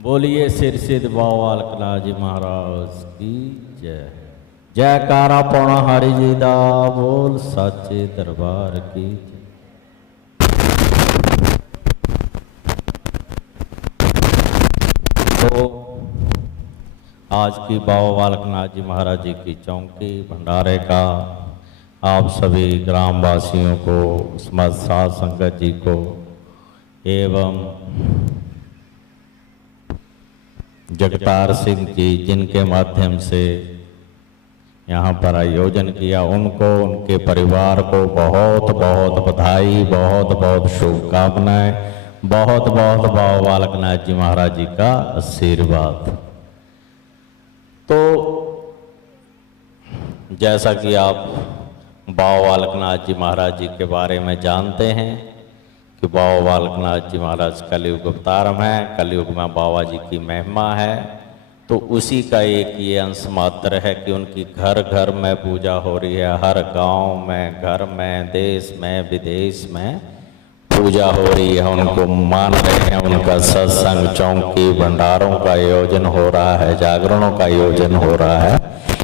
बोलिए सिर सिद्ध बाबा अलकनाथ जी महाराज की जय। जयकारा पौना हरि जी दा बोल साचे दरबार की जय। तो आज की बाबा बालकनाथ जी महाराज जी की चौकी भंडारे का आप सभी ग्रामवासियों को, समस्त साध संगत जी को एवं जगतार सिंह जी जिनके माध्यम से यहाँ पर आयोजन किया, उनको, उनके परिवार को बहुत बहुत बधाई, बहुत बहुत शुभकामनाएं, बहुत बहुत बाबा बालकनाथ जी महाराज जी का आशीर्वाद। तो जैसा कि आप बाबा बालकनाथ जी महाराज जी के बारे में जानते हैं कि बाबा बालकनाथ जी महाराज कलयुग अवतार हैं, कलयुग में बाबा जी की महिमा है। तो उसी का एक ये अंश मात्र है कि उनकी घर घर में पूजा हो रही है, हर गांव में, घर में, देश में, विदेश में पूजा हो रही है, उनको मान रहे हैं। उनका सत्संग, चौकी, भंडारों का आयोजन हो रहा है, जागरणों का आयोजन हो रहा है,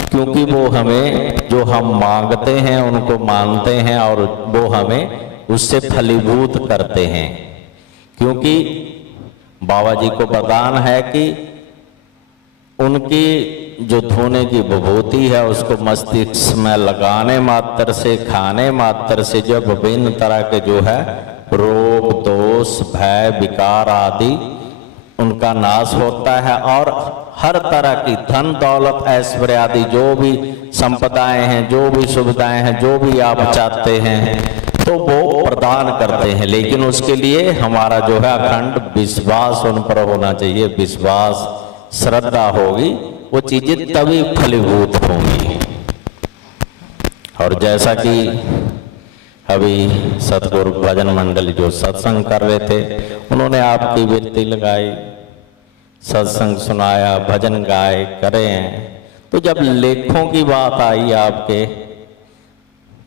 क्योंकि वो हमें जो हम मांगते हैं उनको मानते हैं और वो हमें उससे फलीभूत करते हैं। क्योंकि बाबा जी को वरदान है कि उनकी जो धोने की विभूति है उसको मस्तिष्क में लगाने मात्र से, खाने मात्र से जब विभिन्न तरह के जो है रोग, दोष, भय, विकार आदि उनका नाश होता है और हर तरह की धन दौलत ऐश्वर्य आदि जो भी संपदाएं हैं, जो भी सुविधाएं हैं, जो भी आप चाहते हैं तो वो प्रदान करते हैं। लेकिन उसके लिए हमारा जो है अखंड विश्वास उन पर होना चाहिए। विश्वास, श्रद्धा होगी, वो चीजें तभी फलीभूत होंगी। और जैसा कि अभी सतगुरु भजन मंडल जो सत्संग कर रहे थे, उन्होंने आपकी विरती लगाई, सत्संग सुनाया, भजन गाए, करे हैं। तो जब लेखों की बात आई आपके,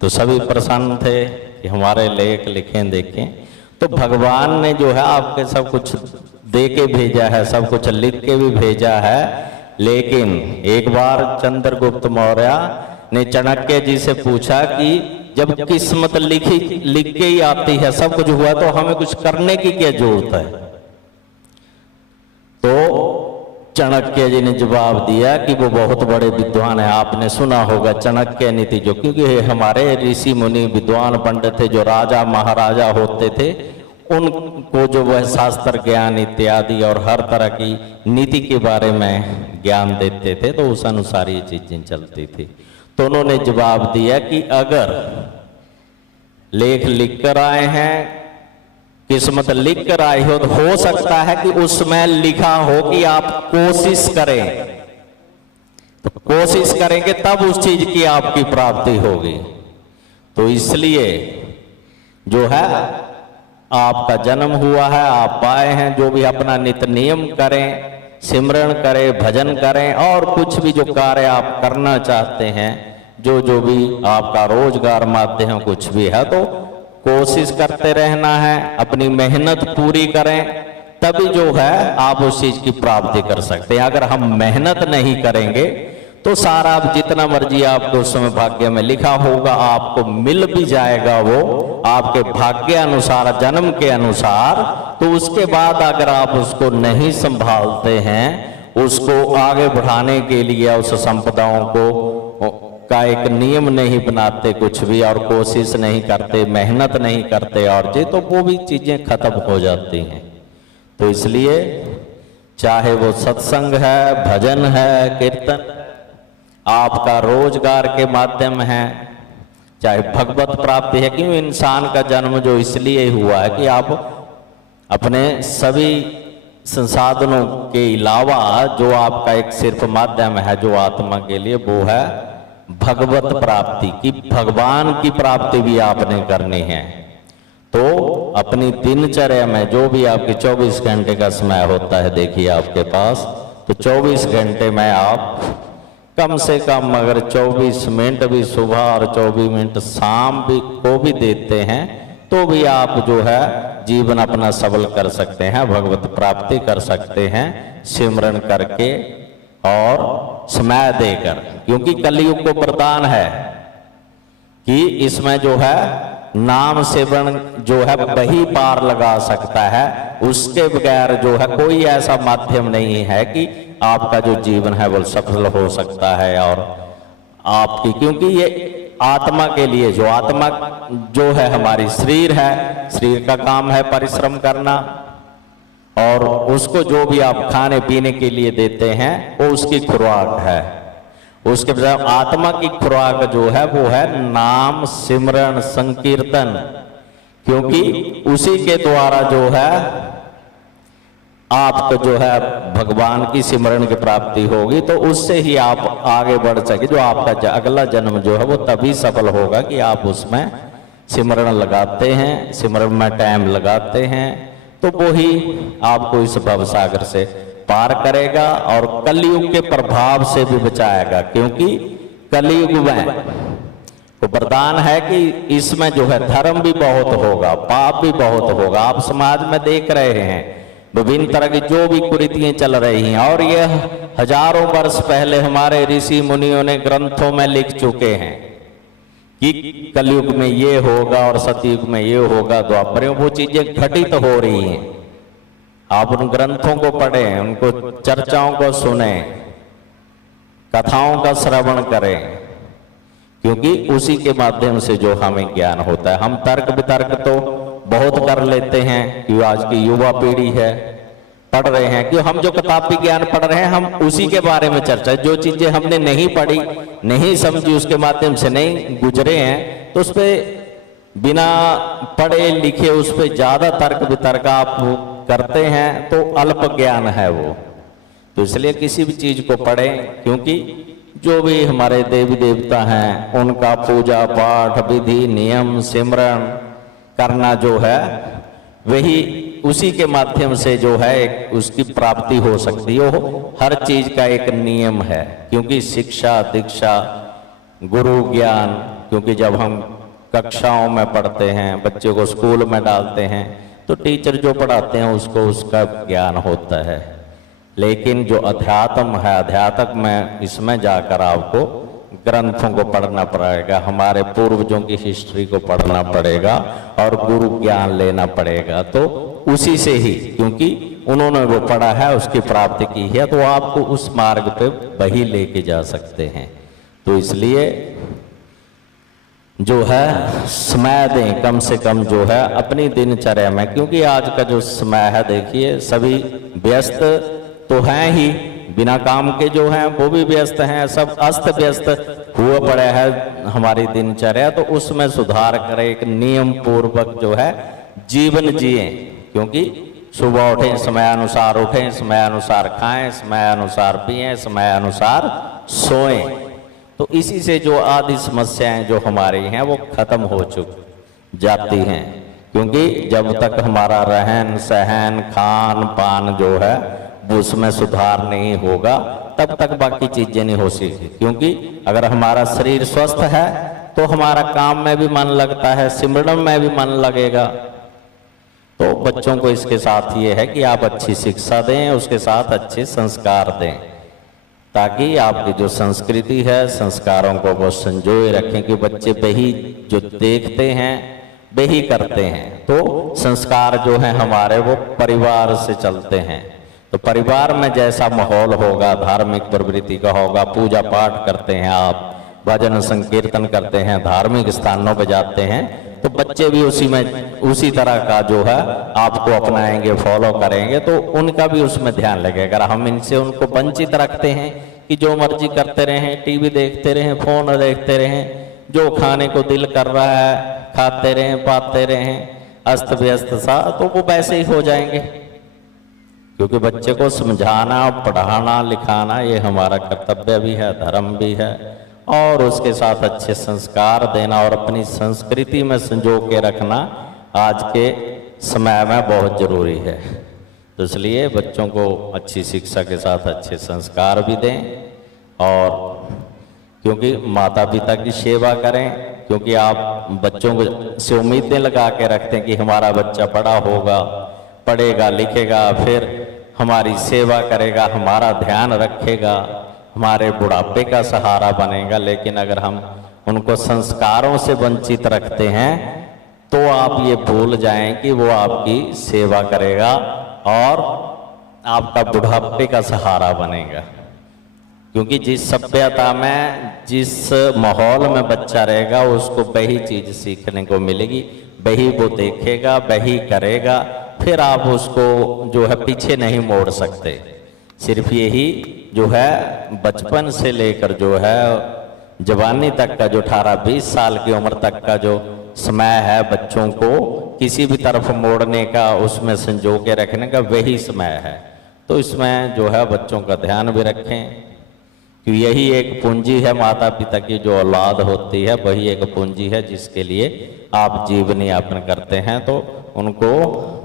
तो सभी प्रसन्न थे कि हमारे लेख लिखें, देखें। तो भगवान ने जो है आपके सब कुछ दे के भेजा है, सब कुछ लिख के भी भेजा है। लेकिन एक बार चंद्रगुप्त मौर्य ने चाणक्य जी से पूछा कि जब किस्मत लिख के ही आती है, सब कुछ हुआ, तो हमें कुछ करने की क्या जरूरत है? तो चाणक्य जी ने जवाब दिया कि वो बहुत बड़े विद्वान है, आपने सुना होगा चाणक्य नीति, जो क्योंकि हमारे ऋषि मुनि विद्वान पंडित थे, जो राजा महाराजा होते थे, उनको जो वह शास्त्र ज्ञान इत्यादि और हर तरह की नीति के बारे में ज्ञान देते थे, तो उस अनुसार ये चीजें चलती थी। तो उन्होंने जवाब दिया कि अगर लेख लिख कर आए हैं, किस्मत लिख कर आई हो सकता है कि उसमें लिखा हो कि आप कोशिश करें, तो कोशिश करेंगे तब उस चीज की आपकी प्राप्ति होगी। तो इसलिए जो है आपका जन्म हुआ है, आप आए हैं, जो भी अपना नित्य नियम करें, सिमरन करें, भजन करें और कुछ भी जो कार्य आप करना चाहते हैं, जो भी आपका रोजगार माध्यम कुछ भी है, तो कोशिश करते रहना है, अपनी मेहनत पूरी करें, तभी जो है आप उस चीज की प्राप्ति कर सकते हैं। अगर हम मेहनत नहीं करेंगे तो सारा जितना मर्जी आपको उस समय भाग्य में लिखा होगा आपको मिल भी जाएगा, वो आपके भाग्य अनुसार, जन्म के अनुसार। तो उसके बाद अगर आप उसको नहीं संभालते हैं, उसको आगे बढ़ाने के लिए उस संपदाओं को का एक नियम नहीं बनाते कुछ भी, और कोशिश नहीं करते, मेहनत नहीं करते और जी, तो वो भी चीजें खत्म हो जाती हैं। तो इसलिए चाहे वो सत्संग है, भजन है, कीर्तन, आपका रोजगार के माध्यम है, चाहे भगवत प्राप्ति है, क्यों इंसान का जन्म जो इसलिए हुआ है कि आप अपने सभी संसाधनों के अलावा जो आपका एक सिर्फ माध्यम है जो आत्मा के लिए, वो है भगवत प्राप्ति की, भगवान की प्राप्ति भी आपने करनी है। तो अपनी दिनचर्या में जो भी आपके 24 घंटे का समय होता है, देखिए आपके पास, तो 24 घंटे में आप कम से कम अगर 24 मिनट भी सुबह और 24 मिनट शाम भी को भी देते हैं, तो भी आप जो है जीवन अपना सबल कर सकते हैं, भगवत प्राप्ति कर सकते हैं। सिमरन करके और समय देकर, क्योंकि कलयुग को वरदान है कि इसमें जो है नाम सिमरन जो है वही पार लगा सकता है, उसके बगैर जो है कोई ऐसा माध्यम नहीं है कि आपका जो जीवन है वो सफल हो सकता है। और आपकी, क्योंकि ये आत्मा के लिए, जो आत्मा जो है हमारी शरीर है, शरीर का काम है परिश्रम करना, और उसको जो भी आप खाने पीने के लिए देते हैं वो उसकी खुराक है। उसके बाद आत्मा की खुराक जो है वो है नाम सिमरन संकीर्तन, क्योंकि उसी के द्वारा जो है आपको जो है भगवान की सिमरन की प्राप्ति होगी, तो उससे ही आप आगे बढ़ सके। जो आपका अगला जन्म जो है वो तभी सफल होगा कि आप उसमें सिमरन लगाते हैं, सिमरन में टाइम लगाते हैं, तो वो ही आपको इस भवसागर से पार करेगा और कलयुग के प्रभाव से भी बचाएगा। क्योंकि कलयुग में तो वरदान है कि इसमें जो है धर्म भी बहुत होगा, पाप भी बहुत होगा। आप समाज में देख रहे हैं विभिन्न तरह की जो भी कुरीतियां चल रही हैं, और यह हजारों वर्ष पहले हमारे ऋषि मुनियों ने ग्रंथों में लिख चुके हैं कि कलयुग में ये होगा और सतयुग में ये होगा, द्वापर में वो चीजें घटित हो रही हैं। आप उन ग्रंथों को पढ़ें, उनको चर्चाओं को सुने, कथाओं का श्रवण करें, क्योंकि उसी के माध्यम से जो हमें ज्ञान होता है। हम तर्क वितर्क तो बहुत कर लेते हैं कि आज की युवा पीढ़ी है, पढ़ रहे हैं कि हम जो किताबी ज्ञान पढ़ रहे हैं हम उसी के बारे में चर्चा, जो चीजें हमने नहीं पढ़ी नहीं समझी उसके माध्यम से नहीं गुजरे हैं, तो उस पर बिना पढ़े लिखे उस पर ज्यादा तर्क वितर्क आप करते हैं तो अल्प ज्ञान है वो। तो इसलिए किसी भी चीज को पढ़ें, क्योंकि जो भी हमारे देवी देवता हैं उनका पूजा पाठ विधि नियम सिमरन करना जो है वही उसी के माध्यम से जो है उसकी प्राप्ति हो सकती है। वो हर चीज का एक नियम है, क्योंकि शिक्षा दीक्षा गुरु ज्ञान, क्योंकि जब हम कक्षाओं में पढ़ते हैं, बच्चों को स्कूल में डालते हैं, तो टीचर जो पढ़ाते हैं उसको उसका ज्ञान होता है। लेकिन जो अध्यात्म है, अध्यात्म में इसमें जाकर आपको ग्रंथों को पढ़ना पड़ेगा, हमारे पूर्वजों की हिस्ट्री को पढ़ना पड़ेगा और गुरु ज्ञान लेना पड़ेगा। तो उसी से ही, क्योंकि उन्होंने वो पढ़ा है उसकी प्राप्ति की है, तो आपको उस मार्ग पे वही लेके जा सकते हैं। तो इसलिए जो है समय दें कम से कम जो है अपनी दिनचर्या में, क्योंकि आज का जो समय है देखिए सभी व्यस्त तो हैं ही, बिना काम के जो हैं वो भी व्यस्त हैं, सब अस्त व्यस्त हुए पड़े हैं हमारी दिनचर्या। तो उसमें सुधार करें, एक नियम पूर्वक जो है जीवन जिए, क्योंकि सुबह उठें समयानुसार उठें, समयानुसार खाएं, समयानुसार पिएं, समयानुसार सोएं। तो इसी से जो आदि समस्याएं जो हमारी हैं वो खत्म हो जाती हैं, क्योंकि जब तक हमारा रहन सहन खान पान जो है उसमें सुधार नहीं होगा तब तक बाकी चीजें नहीं हो सकती। क्योंकि अगर हमारा शरीर स्वस्थ है तो हमारा काम में भी मन लगता है, सिमरन में भी मन लगेगा। तो बच्चों को इसके साथ ये है कि आप अच्छी शिक्षा दें, उसके साथ अच्छे संस्कार दें, ताकि आपकी जो संस्कृति है संस्कारों को वो संजोए रखें कि बच्चे वही जो देखते हैं वही करते हैं। तो संस्कार जो है हमारे वो परिवार से चलते हैं। तो परिवार में जैसा माहौल होगा, धार्मिक प्रवृत्ति का होगा, पूजा पाठ करते हैं आप, भजन संकीर्तन करते हैं, धार्मिक स्थानों पर जाते हैं, तो बच्चे भी उसी तरह का जो है आपको अपनाएंगे, फॉलो करेंगे, तो उनका भी उसमें ध्यान लगेगा। अगर हम इनसे उनको वंचित रखते हैं कि जो मर्जी करते रहें, टीवी देखते रहें, फोन देखते रहें, जो खाने को दिल कर रहा है खाते रहें पाते रहें, अस्त व्यस्त सा, तो वो वैसे ही हो जाएंगे। क्योंकि बच्चे को समझाना पढ़ाना लिखाना ये हमारा कर्तव्य भी है, धर्म भी है, और उसके साथ अच्छे संस्कार देना और अपनी संस्कृति में संजो के रखना आज के समय में बहुत जरूरी है। तो इसलिए बच्चों को अच्छी शिक्षा के साथ अच्छे संस्कार भी दें, और क्योंकि माता पिता की सेवा करें, क्योंकि आप बच्चों को से उम्मीदें लगा के रखते हैं कि हमारा बच्चा बड़ा होगा, पढ़ेगा लिखेगा, फिर हमारी सेवा करेगा, हमारा ध्यान रखेगा, हमारे बुढ़ापे का सहारा बनेगा। लेकिन अगर हम उनको संस्कारों से वंचित रखते हैं तो आप ये भूल जाएं कि वो आपकी सेवा करेगा और आपका बुढ़ापे का सहारा बनेगा। क्योंकि जिस सभ्यता में, जिस माहौल में बच्चा रहेगा, उसको वही चीज सीखने को मिलेगी, वही वो देखेगा, वही करेगा। फिर आप उसको जो है पीछे नहीं मोड़ सकते। सिर्फ यही जो है बचपन से लेकर जो है जवानी तक का जो 18-20 साल की उम्र तक का जो समय है बच्चों को किसी भी तरफ मोड़ने का, उसमें संजो के रखने का, वही समय है। तो इसमें जो है बच्चों का ध्यान भी रखें कि यही एक पूंजी है। माता पिता की जो औलाद होती है वही एक पूंजी है जिसके लिए आप जीवन यापन करते हैं। तो उनको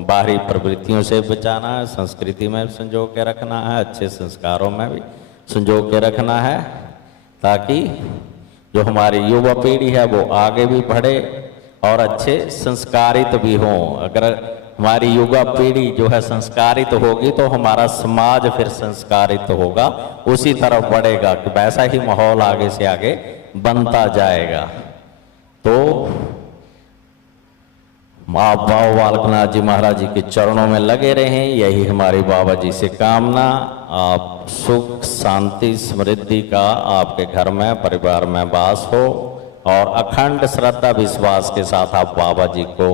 बाहरी प्रवृत्तियों से बचाना है, संस्कृति में संजो के रखना है, अच्छे संस्कारों में भी संजो के रखना है, ताकि जो हमारी युवा पीढ़ी है वो आगे भी बढ़े और अच्छे संस्कारित भी हों। अगर हमारी युवा पीढ़ी जो है संस्कारित होगी तो हमारा समाज फिर संस्कारित होगा, उसी तरफ बढ़ेगा कि वैसा ही माहौल आगे से आगे बनता जाएगा। तो आप बाबा बालकनाथ जी महाराज जी के चरणों में लगे रहें, यही हमारी बाबा जी से कामना। आप सुख शांति समृद्धि का आपके घर में परिवार में वास हो और अखंड श्रद्धा विश्वास के साथ आप बाबा जी को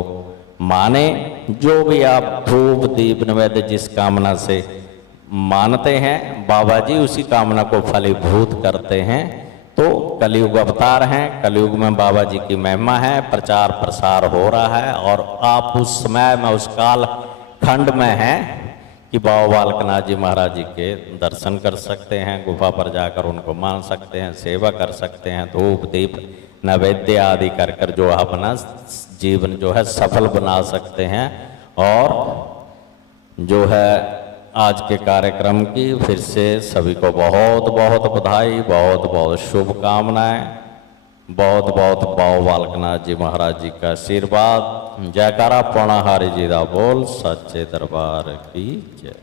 माने। जो भी आप धूप दीप नैवेद्य जिस कामना से मानते हैं बाबा जी उसी कामना को फलीभूत करते हैं। तो कलयुग अवतार हैं, कलयुग में बाबा जी की महिमा है, प्रचार प्रसार हो रहा है और आप उस समय में, उस काल खंड में हैं कि बाबा बालकनाथ जी महाराज जी के दर्शन कर सकते हैं, गुफा पर जाकर उनको मान सकते हैं, सेवा कर सकते हैं, धूप दीप नैवेद्य आदि कर कर जो अपना जीवन जो है सफल बना सकते हैं। और जो है आज के कार्यक्रम की फिर से सभी को बहुत बहुत बधाई, बहुत बहुत शुभकामनाएं, बहुत बहुत बाबा बालकनाथ जी महाराज जी का आशीर्वाद। जयकारा पौणाहारी जी दा बोल, सच्चे दरबार की जय।